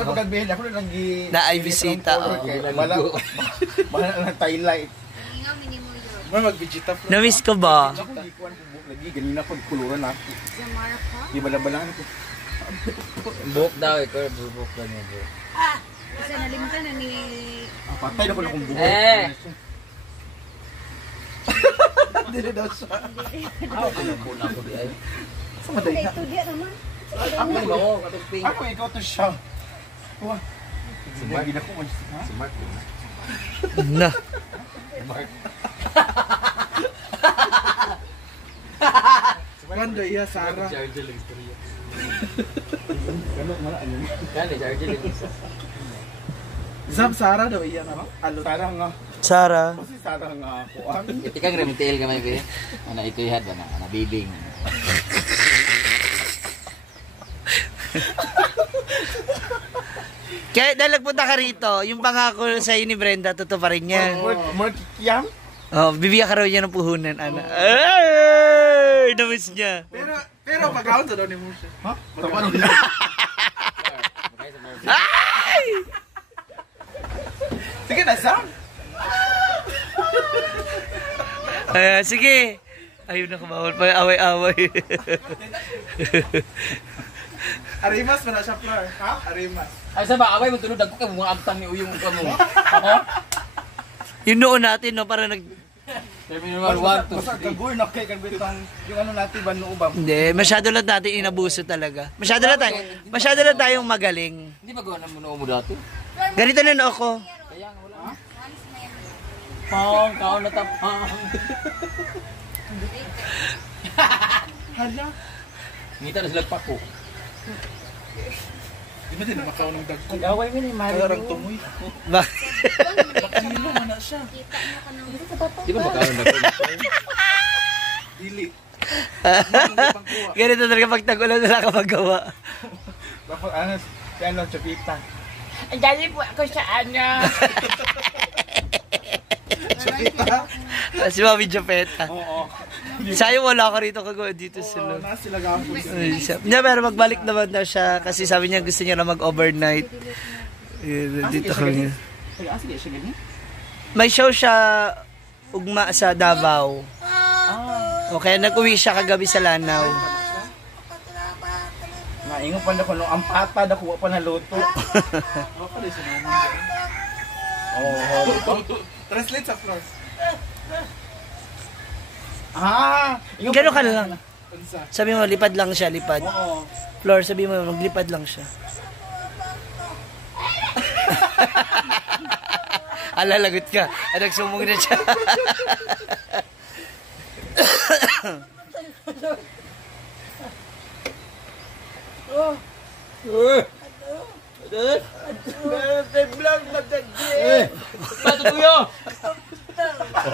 Ako pagkabihin, ako na lagi... Na ay bisita. Wala na highlight. Ingaw, minimo yun. May mag-vegeta floor. Na-miss ko ba? Ako lagi kuhan ko buhok lagi. Ganina ko, kuluran ako. Zamara pa? Di bala-balaan ko. Buhok daw, ikaw buhok lang niya bro. Kasi nalimutan na ni... Patay na ko na kong buhok. Dili daw siya. Ako pinapuna ko di ay. Sa maday na. Ito dia naman. Ako mo, katuping. Ako ikaw to siya. Wah. Si Mark. Hindi na ko. Si Mark. Na. Si Mark. Wanda iya, Sarah. Jargel lang istorya. Gano'n, malaan yun. Kani, Jargel lang isa. Zab, Sarah daw iya na. Alo. Sarah nga. Sarah. Kasi Sarah nga ako. Iti kang remtail ka may kaya. Ana ito ihad ba na? Ana bibing. Kaya dahil nagpunta ka rito, yung pangako sa ni Brenda, totoo pa rin yan. Mark Kiam? Oh, bibigyan ka raw niya ng puhunan, ana. Ay! Na-miss niya. Pero pag-out daw ni mo siya. Ha? Pag-out Ay! Sige na, Sam. Sige. Ayun na, kumawal pa. Away-away. Arimas pa na siya, Flor. Ha? Arimas. Ay sa ba, away mo tulod ako kay mga agtang ni uyong ka mo. Ako? Yung noon natin, no, para nag... Terminal 1 to. Basta kagoy na kay kan bitang yung ano natin ba no ubam. Hindi, masyado lang natin inabuso talaga. Masyado lang tayong magaling. Hindi ba gawa na mo dati? Ganito na no ako. Kaya nga wala. Pang, kaon na tapang. Hala. Ngita na sila pako. Di ba din na makaw ng dagko? Away mo ni Mario. Parang tumoy. Bakilo man na siya. Kita niya ka ng... Di ba makaon na ko? Dili. Ganito talaga pag tag-ulan na nakapagawa. Bakit ano, si ano, Chapita. Ang dali po ako sa ano. Chapita? Si Mami Jopeta. Oo. Sayang wala ka rito kagawa dito Oo, sila. nasa sila gapos. Hindi, pero magbalik naman na siya kasi sabi niya gusto niya na mag-overnight. Dito kami. Sige, siya ganyan? May show siya ugma sa Davao. O kaya nag-uwi siya kagabi sa Lanao. Naingo pa na ko nung ampata na kuha pa na luto. Baka rin sa naman. Oo. Translate sa floor. Gano'n ka na lang. Sabi mo, lipad lang siya, lipad. Oo. Floor, sabi mo, maglipad lang siya. Alalagot ka. Nagsumong na siya. Vlog na dagdi. Pato tuyo.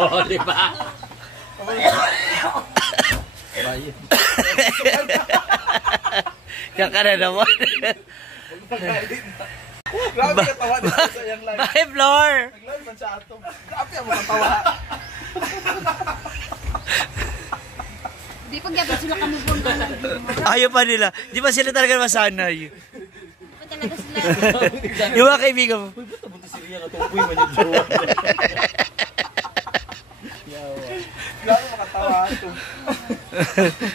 Oh, di ba? Bayan. Yan ka na naman. Grabe ka tawa dito sa iyang live. Bye, Floor! Nag-live man siya ato. Grabe ang mga tawa. Di pag yapit sila kami po na Ayaw pa nila. Di ba sila talaga masanay? pa talaga sila. Yung mga kaibigan mo. Punta si Rian at upoy man yung jowa. Grabe makatawa ato.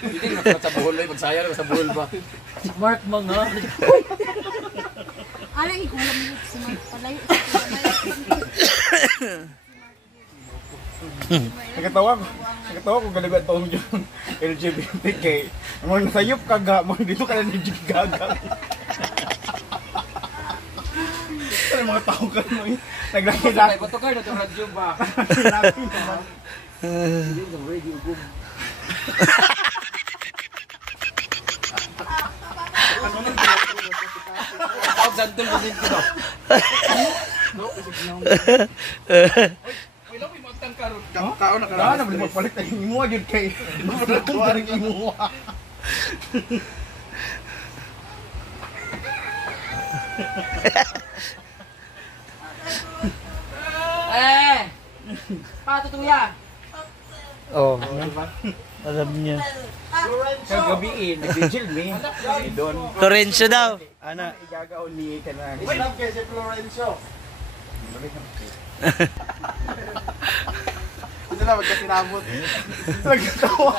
Hindi na sa buhol ay magsaya na sa buhol ba. Mark mga. Ano ikulam mo sa mga palayo. Nagkatawa ko galagad taong yung LGBTK. Mga nasayop ka ga, mga dito ka na ni Jig Gaga. Ano mga tao ka mo eh. Naglaki-laki. Patukar na itong radyo ba? Naglaki naman. Hindi na radio boom. Ako santol mo din ko. Kao na karaan. Na balik magpalit na imuha yun kay. Kuha rin imuha. Pato tuya. Oh, alam niya. Kagabiin, nag-vigil ni. Doon. Lorenzo daw. Ano? Igagaon ni ka na. Wait lang kay si Florencio. Ito na, magkasinabot. Nagkatawa.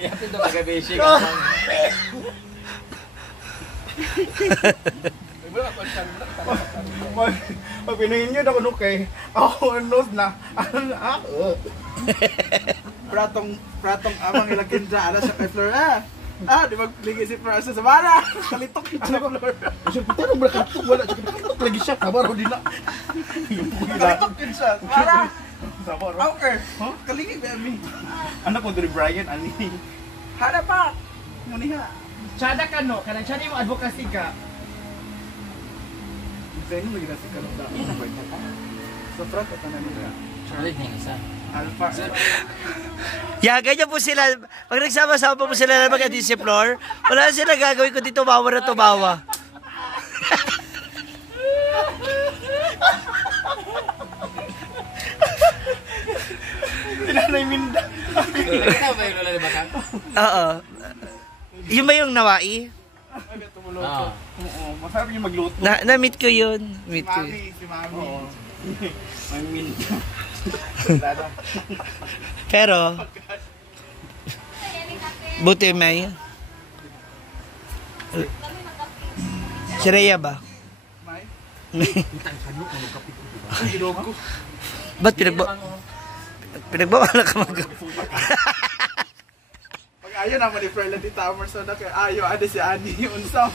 Yatin ito magabeshi ka. Pag pinuhin nyo na kuno kay ako anos na. Pratong amang ilagin dyan. Ala siya kay Flor. Di magligi si Flor sa Samara. Kalitok ito na Flor. Siya puta nang brakatok wala siya katok lagi siya kabaro din na. Kalitok din siya. Samara. Sabaro. Okay. Kalingin baby. Anak ko diri Brian ani. Hada pa. Muniha. Chada ka no, kanang chada mo advocacy ka. Sa'yo lagi nasi kalong daan. Sa front at na nila. Charlie na isa. Alpha. Yeah, ganyan po sila. Pag nagsama-sama po sila na mag-disciplor, wala sila gagawin kundi tumawa na tumawa. Tinanay minda. Ikaw ba yung lola ni Bakang? Oo. Yung ba yung nawai? Oo. Oo, masarap yung magluto. Na-meet ko yun. Meet ko yun. Si Mami. Oo. May minda. Pero, buti may. Si Rhea ba? Ay, ginugo. Ba't pinagbawala ka mag... Pag ayaw naman ni Froilan di Tamar so na kay ayaw ada si Ani unsa.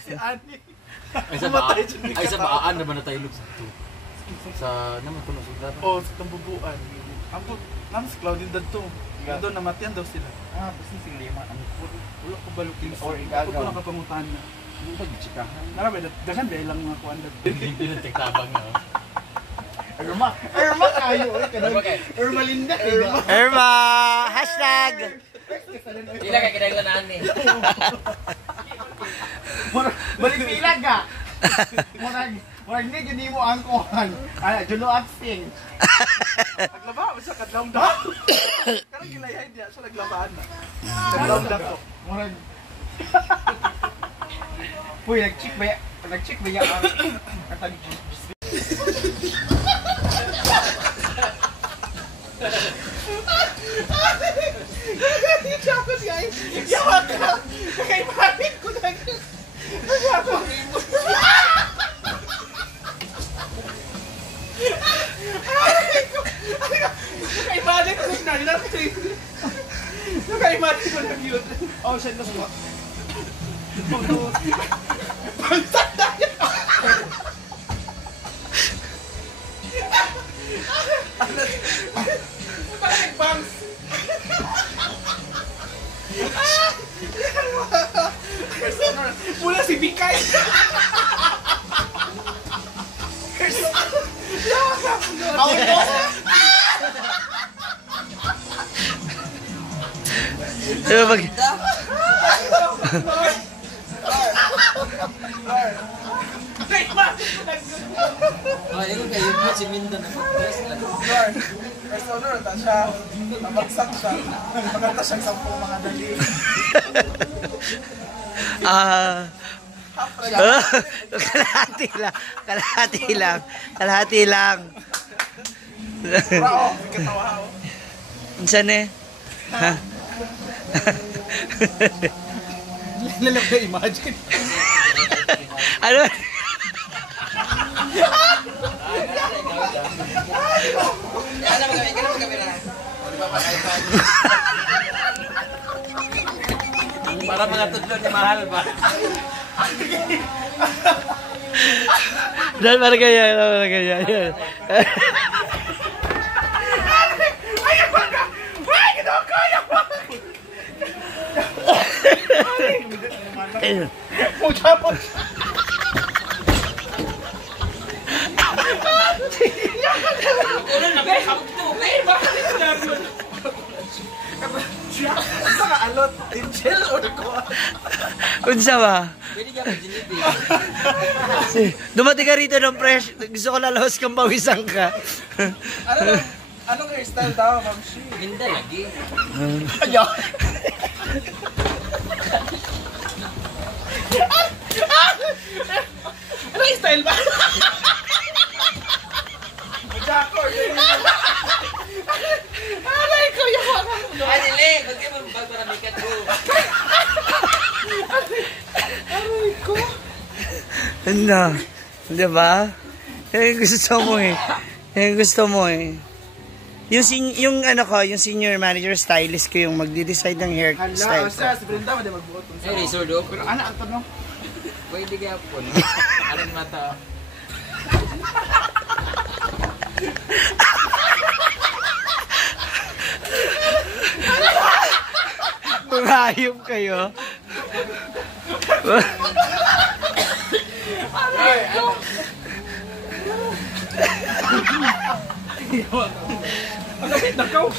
Si Ani. Ay sa baan naman na tayo lug sa to. Sa naman to nasulat. Oh, sa tambubuan. Ampo, namas Claudine dadto. Doon namatian daw sila. Basta sing lima ang food. Wala ko balukin Or sa. igagaw. Ako ko nakapangutan na. Ano ba gitsikahan? Narabi, dagan ba ilang mga kuan dadto. Hindi na tabang na. Irma kayo kanang Irma Linda Irma. Irma! Hashtag! Ila kay kinailanaan ni. Balik pila ka. Murag ni gini mo ang kuhan. Juno acting. Naglaba sa kadlawng daw. Karang gilayhay diya sa naglabaan na. Kadlawng daw. Murag Puy, nag-check ba yan ang katag Yawa ka! Kakaibahin ko na. Kakaibahin ko na. Kakaibahin ko na yun. Oh, siya na suwa. Bansat na yun! Bakit bangs? Mula si Bikay! Diba pag... Ay, ikaw kayo mo si Minda na mag-dress na. Personal, ta siya. Nabagsak siya. Maganda siyang 10 mga dali. Kalahati lang. Kalahati lang. Bravo, may katawa ako. Saan eh? Ha? Lalap na imagine. Ano? Para mga tudlo ni mahal ba? Dahil parang ganyan. Saka alot, angel or ko. Unsa ba? Pwede ka mag-ginibi. Dumating ka rito ng fresh. Gusto ko lalabas kang pawisan ka. Ano lang, Anong hairstyle daw, Ma'am Shi? Minda lagi. Kaya. Anong style ba? Jakor! Alay ko, yawa ka! Ay, dili! Ba't kayo magparamikat ko? Aray ko! Ano? Di ba? Yan yung gusto mo eh. Yan yung gusto mo eh. Yung ano ko, yung senior manager stylist ko yung magdi-decide ng hairstyle ko. Asa, si Brenda, madi magbuot. Ay, razor do. Pero anak, ang tanong. Pwede kaya po. Anong mata? Mahayop kayo. Ang kapit na ko!